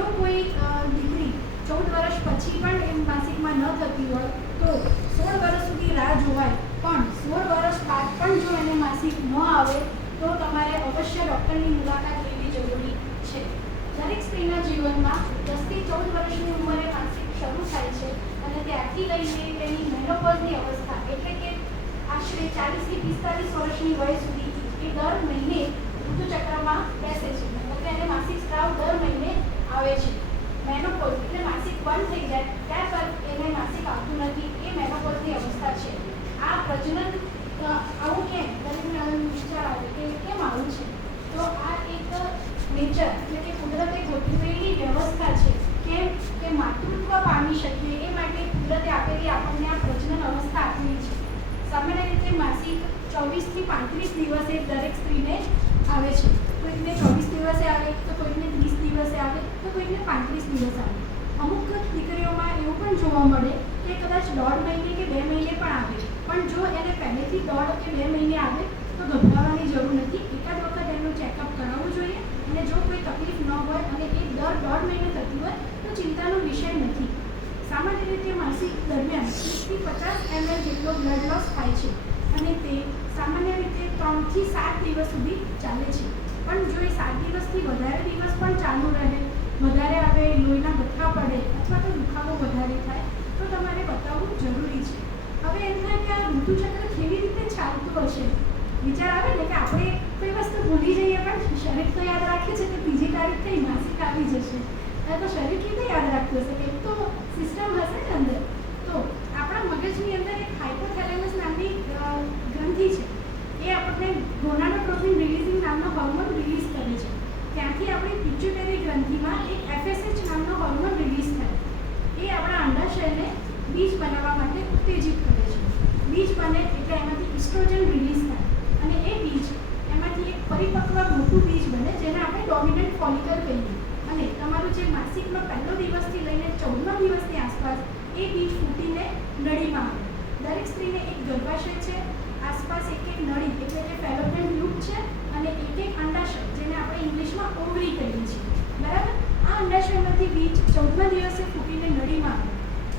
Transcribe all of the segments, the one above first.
જો કોઈ દીકરી 14 વર્ષ પછી પણ એમ માસિકમાં ન થતી હોય તો 16 વર્ષ સુધી રાહ જોવાય, પણ 16 વર્ષ બાદ પણ જો એને માસિક ન આવે તો તમારે અવશ્ય ડૉક્ટરની મુલાકાત લેવી જરૂરી છે. દરેક સ્ત્રીના જીવનમાં 10 થી 14 વર્ષની ઉંમરે માસિક શરૂ થાય છે અને ત્યારથી લઈને તેની મેનોપોઝની અવસ્થા એટલે કે આશરે 40 થી 45 વર્ષની વય સુધી એ દર મહિને ઋતુચક્રમાં બેસે છે, મતલબ એને માસિક સ્રાવ દર મહિને આવે છે. મેનોપોઝ એટલે માસિક બંધ થઈ જાય ત્યારબાદ એને માસિક આવતું નથી, એ મેનોપોઝની અવસ્થા છે. આ પ્રજનન આવું કેમ દરેકને વિચાર આવે કે કેમ આવું છે, તો આ એક નેચર એટલે કે કુદરતે ગોઠવેલી વ્યવસ્થા છે કેમ કે માતૃત્વ પામી શકીએ એ માટે કુદરતે આપેલી આપણને આ પ્રજનન અવસ્થા આપેલી છે. સામાન્ય રીતે માસિક 24 થી 35 દિવસે દરેક સ્ત્રીને આવે છે. કોઈકને 24 દિવસે આવે તો કોઈકને 30 દિવસે આવે તો કોઈકને 35 દિવસે આવે. અમુક દીકરીઓમાં એવું પણ જોવા મળે કે કદાચ 1.5 મહિને કે 2 મહિને પણ આવે, પણ જો એને પહેલેથી 1.5 કે 2 મહિને આવે તો ગભરાવાની જરૂર નથી. એકાદ વખત એનું ચેકઅપ કરાવવું જોઈએ અને જો કોઈ તકલીફ ન હોય અને એ દર 1.5 મહિને થતી હોય તો ચિંતાનો વિષય નથી. સામાન્ય રીતે માસિક દરમિયાન 30 થી 50 ml જેટલો બ્લડ લોસ થાય છે અને તે સામાન્ય રીતે 3 થી 7 દિવસ સુધી ચાલે છે. પણ જો એ 7 દિવસથી વધારે દિવસ પણ ચાલુ રહે, વધારે આવે, લોહીના ગઠ્ઠા પડે અથવા તો દુખાવો વધારે થાય તો તમારે બતાવવું જરૂરી છે. હવે એમ થાય કે આ ઋતુચક્ર કેવી રીતે ચાલતું હશે? વિચાર આવે ને કે આપણે કોઈ વસ્તુ ભૂલી જઈએ પણ શરીર તો યાદ રાખે છે કે ત્રીજી તારીખ થઈ માસિક આવી જશે, તો શરીર કેવી યાદ રાખતું હશે? કંઈક તો સિસ્ટમ હશે ને અંદર. તો આપણા મગજની અંદર એક હાઇપોથેલેમસ નામની ગ્રંથિ છે, એ આપણને ગોનાડોટ્રોપિન રિલીઝિંગ નામનો હોર્મોન રિલીઝ કરે છે. ત્યાંથી આપણી પિટ્યુટરી ગ્રંથિમાં એક FSH નામનો હોર્મોન રિલીઝ થાય, એ આપણા અંડાશયને બીજ બનાવવા માટે ઉત્તેજિત કરે છે. બીજ બને એટલે એમાંથી ઇસ્ટ્રોજન રિલીઝ થાય અને એ બીજ એમાંથી એક પરિપક્વ મોટું બીજ બને જેને આપણે ડોમિનન્ટ ફોલિકલ કહીએ. અને તમારું જે માસિકનો પહેલો દિવસથી લઈને 14મા દિવસની આસપાસ એ બીજ ફૂટીને નળીમાં આવે. દરેક સ્ત્રીને એક ગર્ભાશય છે, આસપાસ એક નળી એટલે કે ફેલોપિયન ટ્યુબ છે અને એક અંડાશય જેને આપણે ઇંગ્લિશમાં ઓવરી કહીએ છીએ, બરાબર? આ અંડાશયમાંથી બીજ 14મા દિવસે ફૂટીને નળીમાં આવે.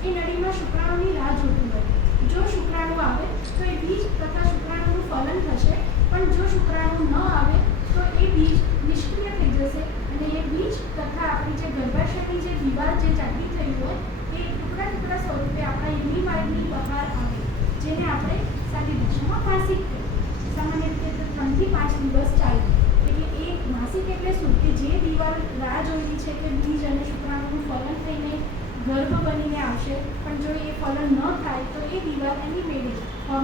એ નળીમાં શુક્રાણુની રાહ જોતું હોય. જો શુક્રાણુ આવે તો એ બીજ તથા શુક્રાણુનું ફલન થશે, પણ જો શુક્રાણુ ન આવે તો એ બીજ નિષ્ક્રિય થઈ જશે અને એ બીજ તથા આપણી જે ગર્ભાશયની જે દિવાલ જે જાડી થઈ હોય એ ટુકડા ટુકડા સ્વરૂપે આપણા યોની માર્ગની બહાર આવે, જેને આપણે સાદી ભાષામાં માસિક કહીએ. સામાન્ય રીતે 3 થી 5 દિવસ ચાલે. એટલે એ માસિક એટલે શું કે જે દિવાલ રાહ જોઈ છે કે બીજ અને શુક્રાણુનું ફલન થઈને ગર્ભ બનીને આવશે, પણ જો એ ફલન ન થાય તો એ દિવાલ એની મેળે